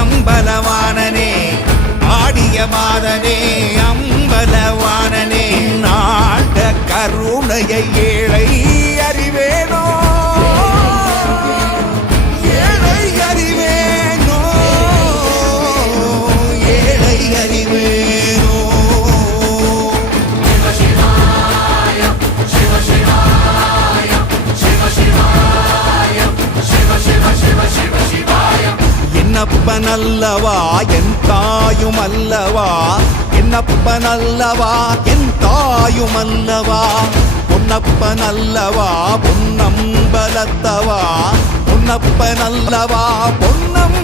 அம்பலவாணனே ஆடிய மாதனே அம்பலவாணனே நாட கருணையை ஏழை அறிவேனோ ஏழை அறிவேனோ ஏழை அறிவேனோ என்னப்பனல்லவா என் தாயும் அல்லவா என்னப்பனல்லவா என் தாயும் அல்லவா பொன்னப்பனல்லவா பொன்னம்பலத்தவா பொன்னப்பனல்லவா பொன்னம்